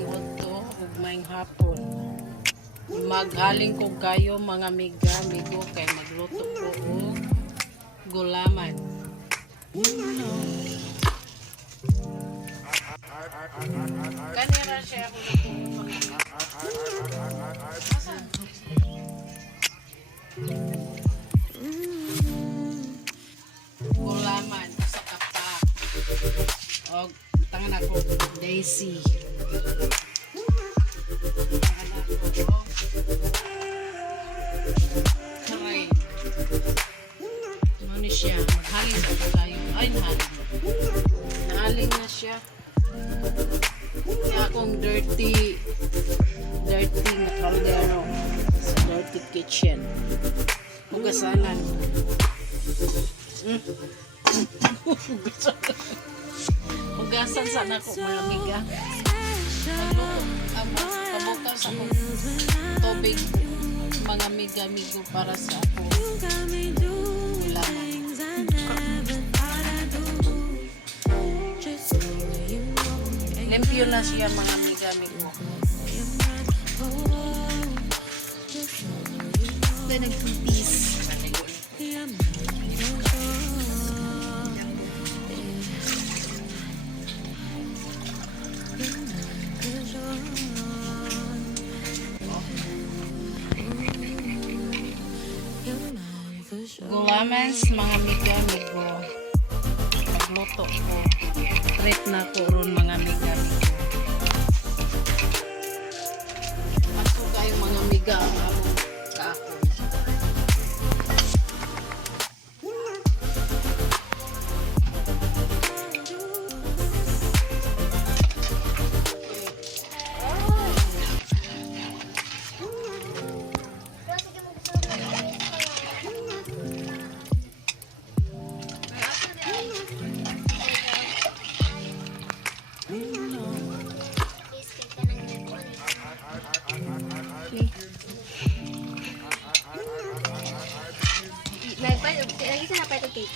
adto ug maayong hapon. Maghaling ko kayo mga amigo kay magluto ko og gulaman. Kanira siya ako gulaman sa kapak og tangan ako Daisy. Karay. Ano siya? Maghaling na tayo. Ay, nahaling na siya. Kaya akong dirty na kaldero sa dirty kitchen. Hugasanan. Hugasan sana ko mga amiga. Pabukaw sa akong tubig mga amigo para sa ako gulaman. Limpyo na siya mga amigo. Ito nagpipis. Gulamans mga amigo. Magluto ko. Treat na ko ron mga amigo. Ako kayo mga amiga ang among kaakon. Lagi siya napay ito cake.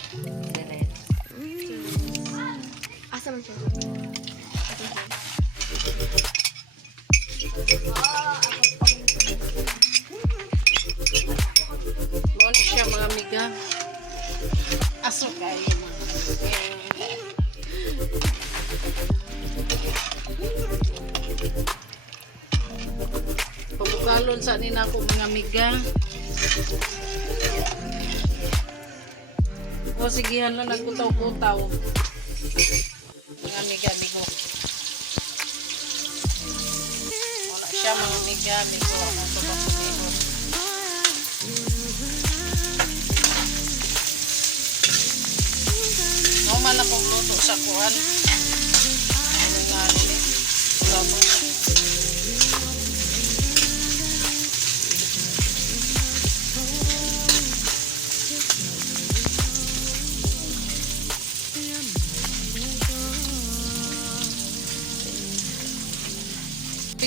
Asa man siya? Muna siya mga amiga. Aso kayo mga pabukalon sa nina ako mga amiga. O sige, hala nagkutaw-kutaw. Mga amiga, bigo. Wala siya mga amiga, bigo. Ang sabang bigo. Normal akong luto sa kuhan. Ano nga rin. Sabang.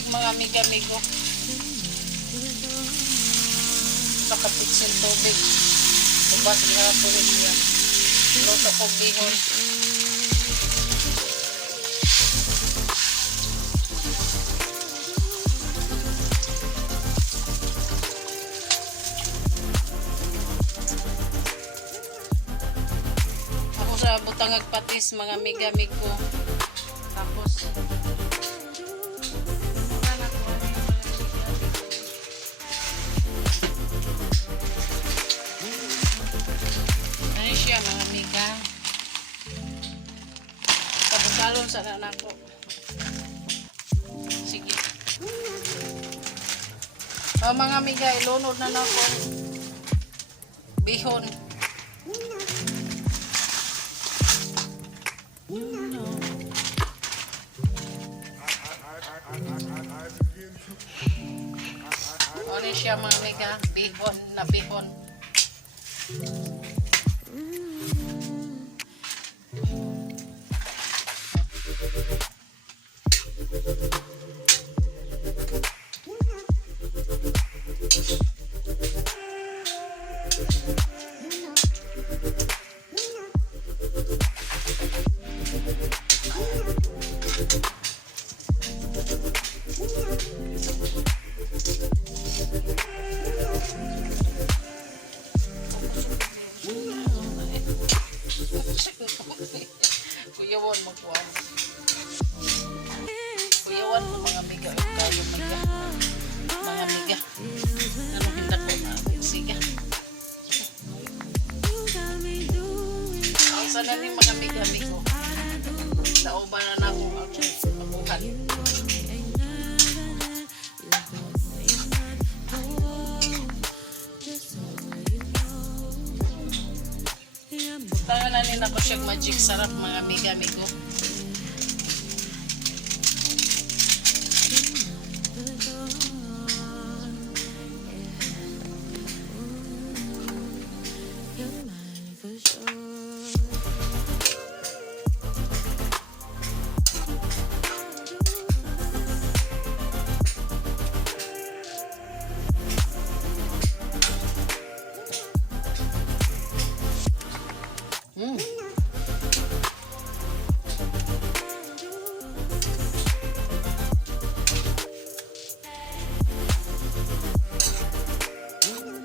Mga amigo nakapitsin tubig ubas nga po niya luto ko bihon ako sa butangag patis mga amigo tapos mga amiga kabukalon sa anak ko. Sige mga amiga ilunod na na ko bihon ano siya mga amiga bihon na bihon. Kuyawan magkuhan. Kuyawan mo mga amiga. Kayo amiga. Mga amiga. Anong hindak ko na? Sige. Ang sana ni mga amiga amigo. Nauban na ako mabuhat. Tangan na nila ko siyang magic sarap mga amiga amigo.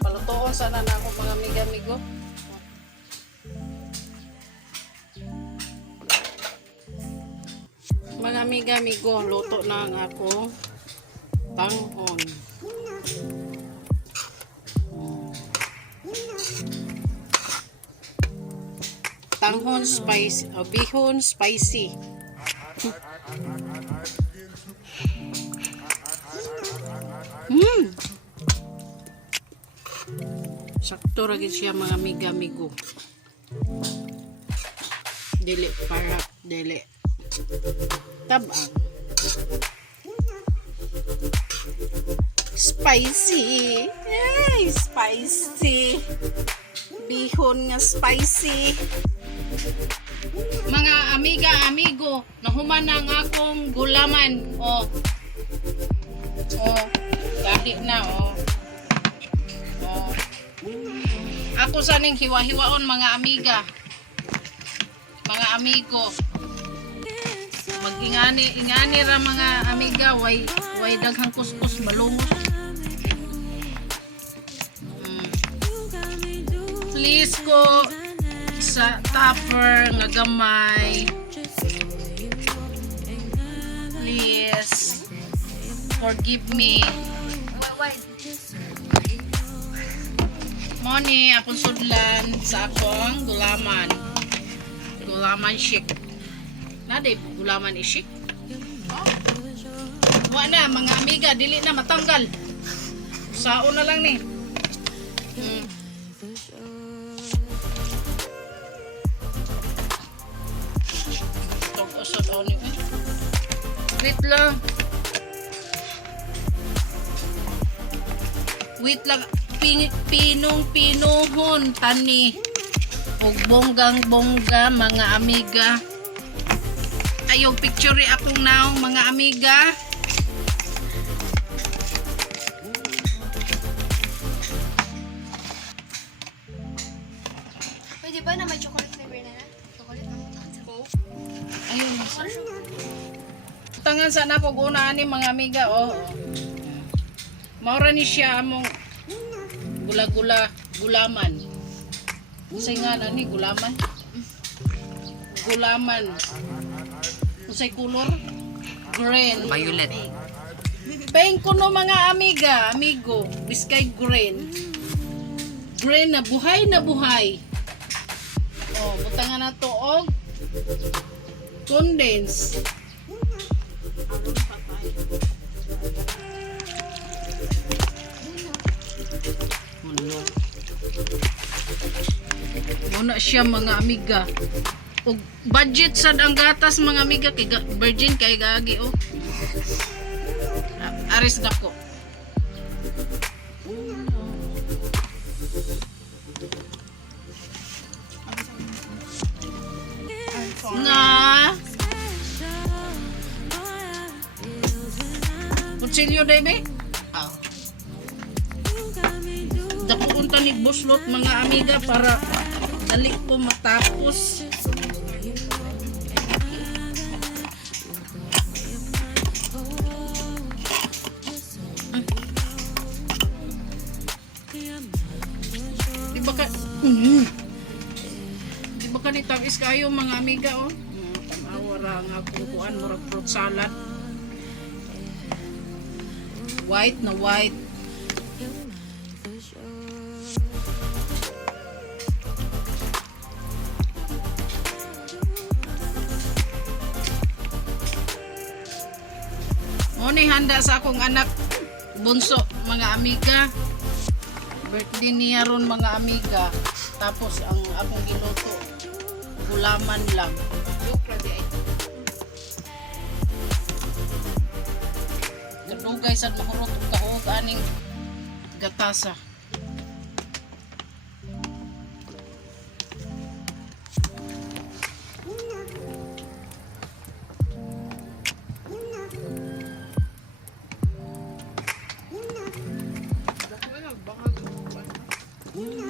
Palutoon sana na ako mga amiga-amigo. Mga amiga-amigo, luto na ang ako panghon. Panghon spicy, bihon spicy. Sakto ra gid siya mga amiga-amigo. Dili para dili tabang. Spicy. Ay, spicy. Bihon nga spicy. Mga amiga-amigo, nahuman na ang akong gulaman. Oh. Oh, gahi na oh. Oh. Ako saning hiwa-hiwaon mga amiga. Mga amigo. Mag-ingani ra mga amiga, way daghang kuskus malungos. Please ko sa topper nga gamay. Please forgive me. Money akong sudlan sa akong gulaman. Gulaman shake. Nade gulaman ishik. Wa na mga amiga, dili na matanggal. Sao na lang ni. Usod on ni. Wait lang. Wait lang. Pinong-pinuhon tani. Og bonggang-bongga mga amiga. Ayaw picture akong naong mga amiga. Pwede ba na may chocolate flavor na na? Chocolate na sa Coke? Ayun. Tangan sana ko una ni mga amiga oh. Maura ni siya among gulaman. Usay nga na ni gulaman. Gulaman. Usay color green. Violet. Pink ko no mga amigo. Biskay green. Green na buhay. Oh, butangan na to og condense. Muna siya mga amiga. Og budget sad ang gatas mga amiga kay virgin kay gagi oh. Aris dako. Na. Kutsilyo day be? Ah. Dako unta ni buslot mga amiga para dali ko matapos. gani tabis kayo mga amiga oh. Tanawa ra nga kung kuan murag fruit salad. White na white. Ni handa sa akong anak bunso mga amiga. Birthday niya ron mga amiga. Tapos ang akong giluto gulaman lang. Kadugay sad mahurot og kahog aning gatasa.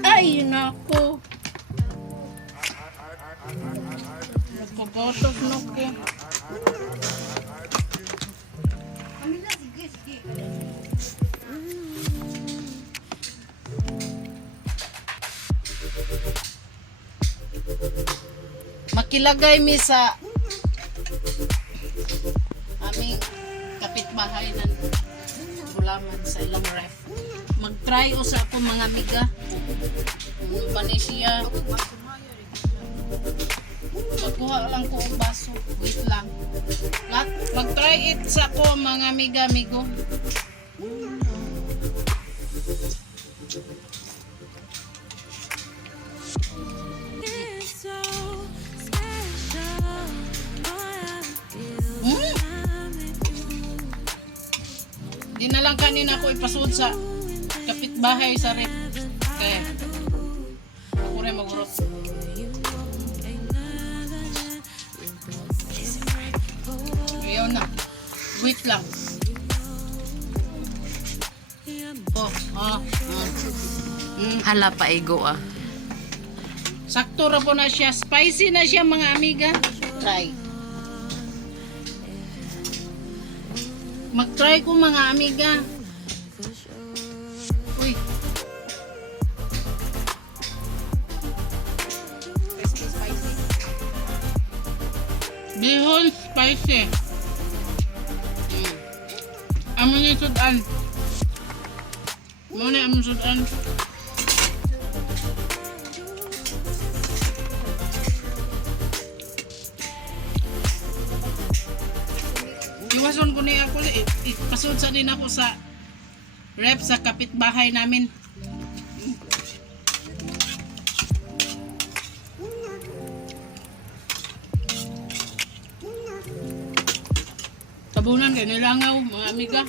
Ay, nako. Nagpapotok na ko. Amila, sige, sige. Makilagay mi sa aming kapitbahay ng gulaman sa ilang ref. Mag-try o sa ako mga amiga. Panisya. Magkuha lang ko ang baso. Wait lang. Mag-try it sa ako mga amiga, amigo. Di na lang kanina ako ipasud sa kapitbahay sa rep. Okay. Ako rin magurot. Ayaw na. Wait lang. Hala pa igo ah. Sakto ra po na siya. Spicy na siya mga amiga. Try. Mag-try ko mga amiga. Uy. Spicy. Bihon spicy. Amo ni sudan. Mo na amo sudan. Iwason ko ni ako, ipasud sa din ako sa rep sa kapitbahay namin. Tabunan kay nilangaw mga amiga.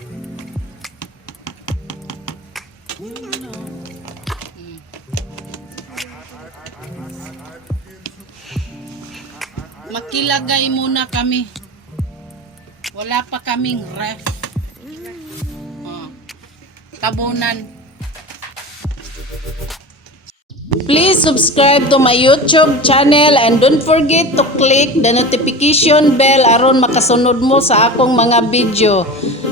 Makilagay muna kami. Wala pa kaming ref. Tabunan. Please subscribe to my YouTube channel and don't forget to click the notification bell aron makasunod mo sa akong mga video.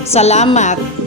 Salamat.